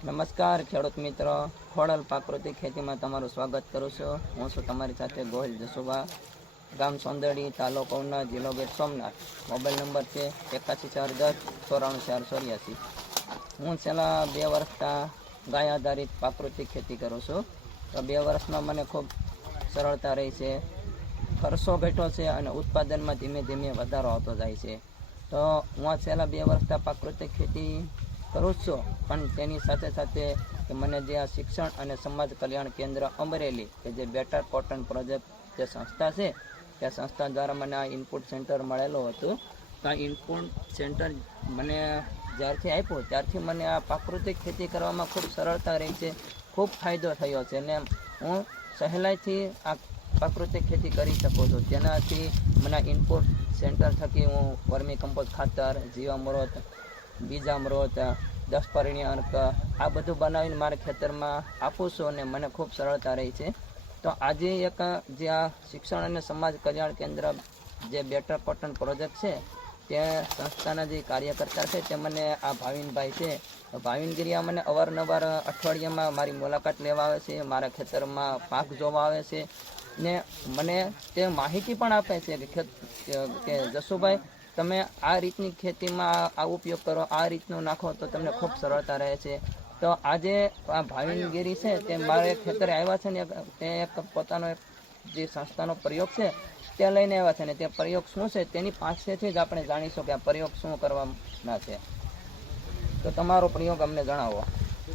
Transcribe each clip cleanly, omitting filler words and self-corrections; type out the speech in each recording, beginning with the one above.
નમસ્કાર ખેડૂત મિત્રો, ખોડલ પ્રાકૃતિક ખેતીમાં તમારું સ્વાગત કરું છું. હું છું તમારી સાથે ગોહિલ જસુભા, ગામ સોંદડી, તાલુકો ઉના, જિલ્લો ગીર સોમનાથ. મોબાઈલ નંબર છે 814010 હું છેલ્લા 2 વર્ષથી ગાય આધારિત પ્રાકૃતિક ખેતી કરું છું. તો 2 વર્ષમાં મને ખૂબ સરળતા રહી છે, ખર્ચો ઘટ્યો છે અને ઉત્પાદનમાં ધીમે ધીમે વધારો આવતો જાય છે. તો હું છેલ્લા 2 વર્ષથી પ્રાકૃતિક ખેતી કરું છું, પણ તેની સાથે સાથે કે મને જે આ શિક્ષણ અને સમાજ કલ્યાણ કેન્દ્ર અમરેલી કે જે બેટર કોટન પ્રોજેક્ટ જે સંસ્થા છે, તે સંસ્થા દ્વારા મને આ ઇનપુટ સેન્ટર મળેલું હતું. તો આ ઇનપુટ સેન્ટર મને જ્યારથી આપ્યું ત્યારથી મને આ પ્રાકૃતિક ખેતી કરવામાં ખૂબ સરળતા રહી છે, ખૂબ ફાયદો થયો છે અને હું સહેલાઈથી આ પ્રાકૃતિક ખેતી કરી શકું છું. જેનાથી મને ઇનપુટ સેન્ટર થકી હું વર્મી કમ્પોસ્ટ ખાતર, જીવામૃત, બીજામૃત, 10 પરિણી અર્ક આ બધું બનાવીને મારા ખેતરમાં આપું છું અને મને ખૂબ સરળતા રહી છે. તો આજે એક જે આ શિક્ષણ અને સમાજ કલ્યાણ કેન્દ્ર જે બેટર કોટન પ્રોજેક્ટ છે, તે સંસ્થાના જે કાર્યકર્તા છે તે મને આ ભાવિનભાઈ છે, ભાવિનગીરિયા મને અવારનવાર અઠવાડિયામાં મારી મુલાકાત લેવા આવે છે, મારા ખેતરમાં પાક જોવા આવે છે ને મને તે માહિતી પણ આપે છે કે જસુભાઈ, તમે આ રીતની ખેતીમાં આ ઉપયોગ કરો, આ રીતનું નાખો તો તમને ખૂબ સરળતા રહે છે. તો આજે આ ભાવિનગીરી છે તે મારે ખેતરે આવ્યા છે ને તે એક પોતાનો એક જે સંસ્થાનો પ્રયોગ છે તે લઈને આવ્યા છે ને તે પ્રયોગ શું છે તેની પાસેથી જ આપણે જાણીશું કે આ પ્રયોગ શું કરવાના છે. તો તમારો પ્રયોગ અમને જણાવો.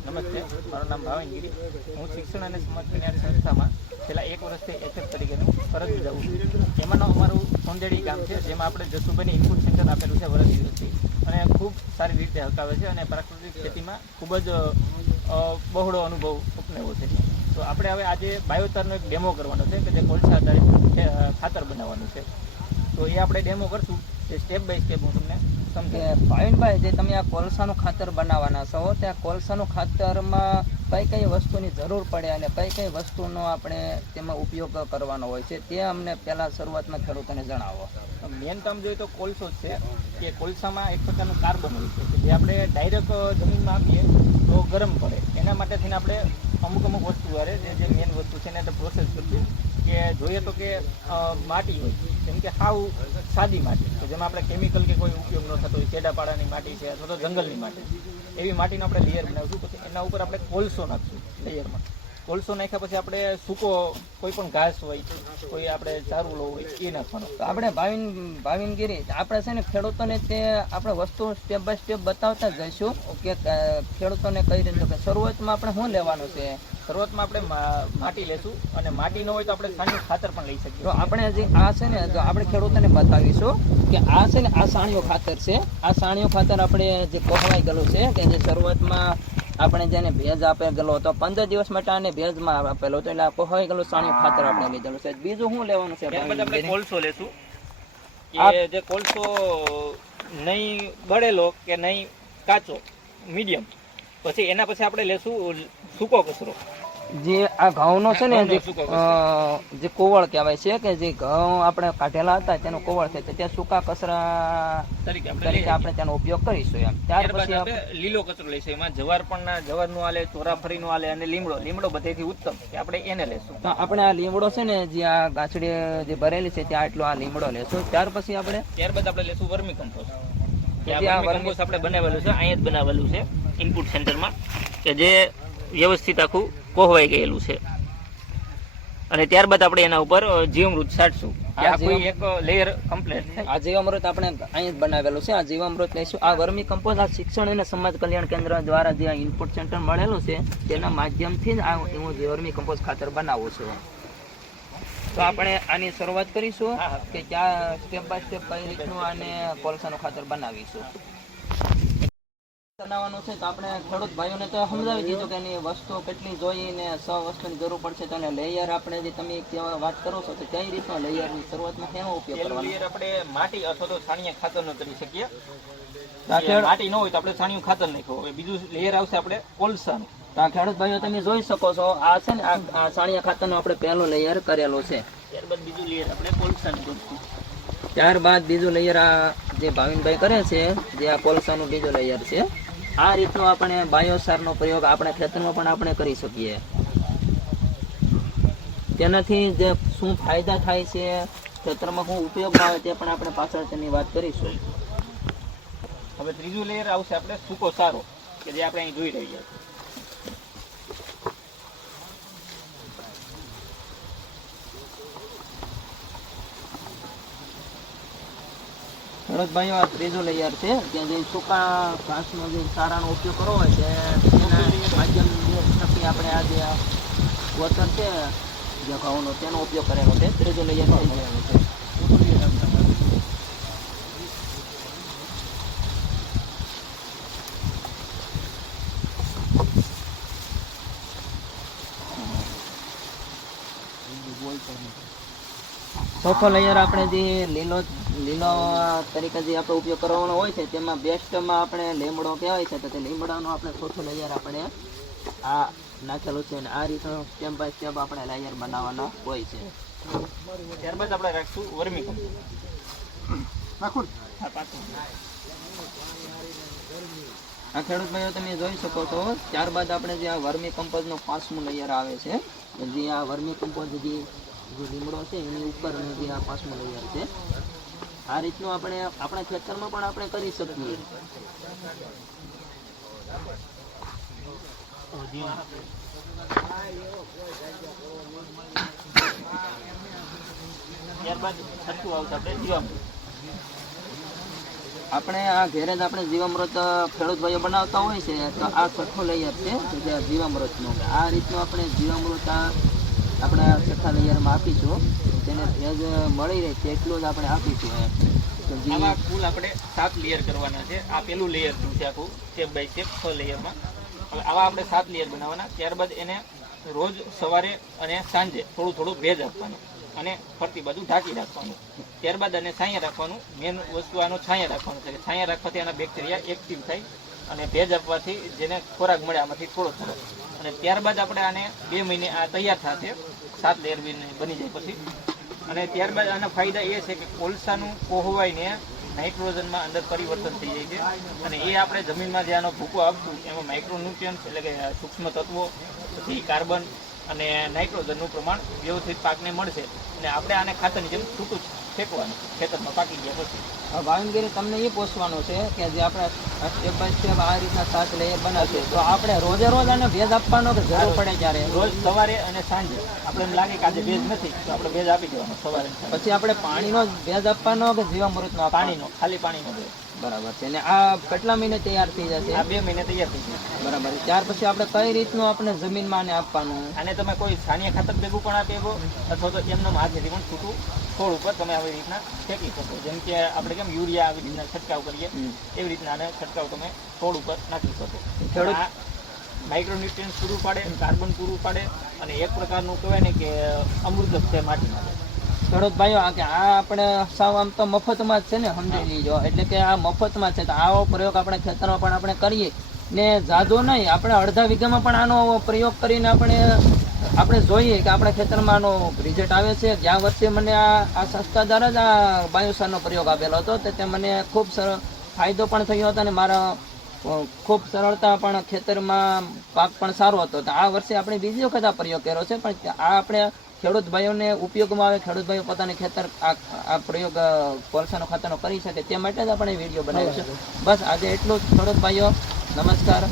નમસ્તે, મારું નામ ભાવિનગીરી. હું શિક્ષણ અને સમાજ કલ્યાણ સંસ્થામાં છેલ્લા 1 વર્ષથી એચએફ તરીકેનું ફરજ બજાવું છું. એમાંનું અમારું સોંદેડી ગામ છે, જેમાં આપણે જસુભાઈની ઇનપુટ સેન્ટર આપેલું છે વર્ષ દિવસથી, અને ખૂબ સારી રીતે હકાવે છે અને પ્રાકૃતિક ખેતીમાં ખૂબ જ બહોળો અનુભવ અપનાવ્યો છે. તો આપણે હવે આજે બાયોતારનો એક ડેમો કરવાનો છે કે જે કોલસા આધારિત ખાતર બનાવવાનું છે. તો એ આપણે ડેમો કરશું, એ સ્ટેપ બાય સ્ટેપ હું તમને કે ભાવિનભાઈ, જે તમે આ કોલસાનું ખાતર બનાવવાના છો, ત્યાં કોલસાનું ખાતરમાં કઈ કઈ વસ્તુની જરૂર પડે અને કઈ કઈ વસ્તુનો આપણે તેમાં ઉપયોગ કરવાનો હોય છે તે અમને પહેલાં શરૂઆતમાં ખેડૂતોને જણાવો. મેન કામ જોઈએ તો કોલસો જ છે કે કોલસામાં એક પ્રકારનું કાર્બન હોય છે કે જે આપણે ડાયરેક્ટ જમીનમાં આપીએ તો ગરમ પડે. એના માટે થઈને આપણે અમુક વસ્તુ વારે જે મેન વસ્તુ છે એને આપણે પ્રોસેસ કરશું. કે જોઈએ તો કે માટી હોય, જેમ કે સાવ સાદી માટી કે જેમાં આપણે કેમિકલ કે કોઈ ઉપયોગ ન થતો હોય, ચેડાપાડાની માટી છે અથવા તો જંગલની માટી, એવી માટીનો આપણે લેયર બનાવીશું. પછી એના ઉપર આપણે કોલસો નાખશું લેયરમાં. કોલસો નાખ્યા પછી આપણે સૂકો કોઈ પણ ઘાસ હોય, કોઈ આપણે ચારુલો હોય એ નાખવાનો. તો આપણે ભાવિનગીરી આપણે છે ને ખેડૂતોને તે આપણે વસ્તુ સ્ટેપ બાય સ્ટેપ બતાવતા જઈશું કે ખેડૂતોને કઈ રીતે. કે શરૂઆતમાં આપણે શું લેવાનું છે? શરૂઆતમાં આપણે માટી લેશું અને માટી ન હોય તો આપણે છાણિયું ખાતર પણ લઈ શકીએ. તો આપણે જે આ છે ને તો આપણે ખેડૂતોને બતાવીશું કે આ છે ને આ છાણિયું ખાતર છે. આ છાણિયું ખાતર આપણે જે કોહવાઈ ગયેલું છે કે જે શરૂઆતમાં આપણે જેને ભેજ આપેલો હતો 15 દિવસ માટે આને ભેજમાં આપેલો હતો, એટલે આ કોહવાઈ ગયેલું છાણિયું ખાતર આપણે લીધેલું છે. બીજું શું લેવાનું છે? આપણે કોલસો લેશું કે જે કોલસો નહીં બળેલો કે નહીં કાચો, મીડિયમ. પછી એના પછી આપણે લેશું સૂકો કચરો. જે આ ઘઉંનો છે ને જે કોવળ કહેવાય છે કે જે ઘઉં આપણે કાઢેલા હતા તેનો કોવળ છે, ત્યાં સૂકા કચરા તરીકે આપણે તેનો ઉપયોગ કરીશું. એમ ત્યાર પછી આપણે લીલો કચરો લઈશું. એમાં જવારનું આલે, ચોરાફરીનું આલે અને લીમડો બધેથી ઉત્તમ કે આપણે એને લેશું. તો આપણે આ લીમડો છે ને જે આ ગાંચડી જે ભરેલી છે ત્યાં આટલો આ લીમડો લેશું. ત્યારબાદ આપણે લેશું વર્મી કમ્પોસ્ટ. આપણે બનાવેલું છે, અહીંયા જ બનાવેલું છે ઇનપુટ સેન્ટરમાં, કે જે વ્યવસ્થિત આખું કોહવાઈ ગયેલું છે. અને ત્યારબાદ આપણે એના ઉપર જીવામૃત છાંટશું. એક લેયર કમ્પ્લીટ થાય. આ જીવામૃત આપણે અહીં જ બનાવેલું છે. આ જીવામૃત લઈશું. આ વર્મી કમ્પોસ્ટ આ શિક્ષણ અને સમાજ કલ્યાણ કેન્દ્ર દ્વારા જે ઇનપુટ સેન્ટર મળેલું છે તેના માધ્યમથી જ આ હું વર્મી કમ્પોસ્ટ ખાતર બનાવું છું. તો આપણે આની શરૂઆત કરીશું કે ક્યાં સ્ટેપ બાય સ્ટેપ કઈ રીતનું આને કોલસાનું ખાતર બનાવીશું બનાવવાનું છે. તો આપણે ખેડૂત ભાઈઓને તો સમજાવી દીધું કે એની વસ્તુ કેટલી જોઈને 100 વસ્તુની જરૂર પડશે. તો લેયર આપણે જે તમે વાત કરો છો તો કઈ રીતનો લેયરની શરૂઆતમાં શેનો ઉપયોગ કરવાનો? લેયર આપણે માટી અથવા તો છાણિયા ખાતરનો કરી શકીએ. માટી ન હોય તો આપણે છાણિયું ખાતર નાખવું. હવે બીજું લેયર આવશે આપણે કોલસાનું. ખેડૂત ભાઈઓ તમે જોઈ શકો છો, આ છે ને આ છાણિયા ખાતરનો આપણે પહેલો લેયર કરેલો છે. ત્યારબાદ બીજું લેયર આપણે કોલસાનું કરીશું. ત્યારબાદ બીજું લેયર આ જે ભાવિનભાઈ કરે છે જે આ કોલસાનું બીજું લેયર છે આ રીતનો આપણે બાયોસારનો પ્રયોગ આપણે ખેતરમાં પણ આપણે કરી શકીએ. તેનાથી જે શું ફાયદા થાય છે, ખેતરમાં શું ઉપયોગમાં આવે તે પણ આપણે પાછળ તેની વાત કરીશું. હવે ત્રીજું લેયર આવશે આપણે સૂકો સારો, કે જે આપણે અહીં જોઈ રહ્યા છીએ. ખેડૂત ભાઈઓ, આ ત્રીજું લેયર છે કે જે સૂકા ઘાસનો જે ચારાનો ઉપયોગ કરવો હોય છે તેના માધ્યમ થકી આપણે આ જે વતર છે જે ઘઉંનો તેનો ઉપયોગ કરેલો છે. ત્રીજું લેયર થઈ ગયેલું છે. ચોથો લેયર આપણે જે લીલો તરીકે જે આપણે ઉપયોગ કરવાનો હોય છે તેમાં બેસ્ટમાં આપણે લીમડો કહેવાય છે, તો તે લીમડાનો આપણે ચોથો લેયર આપણે આ નાખેલું છે અને આ રીતનો સ્ટેપ બાય સ્ટેપ આપણે લેયર બનાવવાનો હોય છે. ત્યારબાદ આપણે રાખશું વર્મી કમ્પોઝ. આ ખેડૂત ભાઈઓ તમે જોઈ શકો છો. ત્યારબાદ આપણે જે આ વર્મી કમ્પોઝનો 5મું લેયર આવે છે, જે આ વર્મી કમ્પોઝ જે લીમડો છે એની ઉપરનું જે આ 5મું લેયર છે, આ રીતનું આપણે આપણા ખેતરમાં પણ આપણે કરી શકીએ. ત્યારબાદ છઠ્ઠું આવશે આપણે જીવામૃત. આપણે આ ઘેરે જ આપણે જીવામૃત ખેડૂત ભાઈઓ બનાવતા હોય છે, તો આ છઠ્ઠો લેયર છે જે જીવામૃતનો. આ રીતનું આપણે જીવામૃત આપણે છઠ્ઠા લેયરમાં આપીશું, તેને ભેજ મળી રહે તેટલું જ આપણે આપીશું. આમાં કુલ આપણે 7 લેયર કરવાના છે. આ પેલું લેયર છે આખું સ્ટેપ બાય સ્ટેપ 6 લેયરમાં. હવે આવા આપણે 7 લેયર બનાવવાના. ત્યારબાદ એને રોજ સવારે અને સાંજે થોડું થોડું ભેજ આપવાનું અને ફરતી બાજુ ઢાંકી રાખવાનું. ત્યારબાદ આને છાંયા રાખવાનું. મેન વસ્તુ આનો છાંયા રાખવાનું છે. છાંયા રાખવાથી આના બેક્ટેરિયા એક્ટિવ થાય અને ભેજ આપવાથી જેને ખોરાક મળે આમાંથી થોડો થોડો. અને ત્યારબાદ આપણે આને 2 મહિને આ તૈયાર થશે, 7 લેયર બની જાય પછી. અને ત્યારબાદ આના ફાયદા એ છે કે કોલસાનું કોહવાઈને નાઇટ્રોજનમાં અંદર પરિવર્તન થઈ જાય છે અને એ આપણે જમીનમાં જે આનો ભૂકો આપશું એમાં માઇક્રોન્યુટ્રિયન્ટ્સ એટલે કે સૂક્ષ્મ તત્વો, પછી કાર્બન અને નાઇટ્રોજનનું પ્રમાણ વ્યવસ્થિત પાકને મળશે અને આપણે આને ખાતરની જેમ છૂટું ફેંકવાનું ખેતરમાં પાકી ગયા પછી. ભાવિનગીરી તમને એ પૂછવાનું છે કે જે આપણે સ્ટેપ બાય સ્ટેપ આ રીતના 7 લેયર બનાવશે, તો આપણે રોજે રોજ આને ભેજ આપવાનો કે જરૂર પડે ત્યારે? રોજ સવારે અને સાંજે. આપણે એમ લાગે કે આજે ભેજ નથી તો આપણે ભેજ આપી દેવાનો સવારે. પછી આપણે પાણીનો ભેજ આપવાનો કે જીવામૃતનો? પાણીનો, ખાલી પાણીનો ભેજ. બરાબર છે. અને આ કેટલા મહિને તૈયાર થઈ જશે? આ 2 મહિને તૈયાર થઈ જશે. બરાબર. ત્યાર પછી આપણે કઈ રીતનું આપણે જમીનમાં આને આપવાનું? આને તમે કોઈ છાણિયા ખાતર ભેગું પણ આપી શકો અથવા તો એમનો હાથેથી પણ છૂટું છોડ ઉપર તમે આવી રીતના ફેંકી શકો. જેમ કે આપણે કેમ યુરિયા આવી રીતના છંટકાવ કરીએ એવી રીતના આને છંટકાવ તમે છોડ ઉપર નાખી શકો. આ માઇક્રોન્યુટ્રિયન્ટ્સ પૂરું પાડે, કાર્બન પૂરું પાડે અને એક પ્રકારનું કહેવાય ને કે અમૃત છે માટી માટે. ખેડૂત ભાઈઓ, કે આ આપણે સાવ આમ તો મફતમાં જ છે ને, સમજી લીજો. એટલે કે આ મફતમાં છે, તો આવો પ્રયોગ આપણે ખેતરમાં પણ આપણે કરીએ ને જાદો નહીં, આપણે અડધા વીઘામાં પણ આનો પ્રયોગ કરીને આપણે જોઈએ કે આપણા ખેતરમાં આનો રિઝલ્ટ આવે છે. ગયા વર્ષે મને આ સંસ્થા દ્વારા જ આ બાયોસારનો પ્રયોગ આપેલો હતો, તો તે મને ખૂબ ફાયદો પણ થયો હતો અને મારા ખૂબ સરળતા પણ ખેતરમાં પાક પણ સારો હતો. તો આ વર્ષે આપણે બીજી વખત આ પ્રયોગ કર્યો છે, પણ આ આપણે ખેડૂત ભાઈઓને ઉપયોગમાં આવે, ખેડૂત ભાઈઓ પોતાને ખેતર આ પ્રયોગ કોલસાનો ખાતરનો કરી શકે તે માટે જ આપણે વિડીયો બનાવ્યો છે. બસ આજે એટલું જ ખેડૂત ભાઈઓ. નમસ્કાર.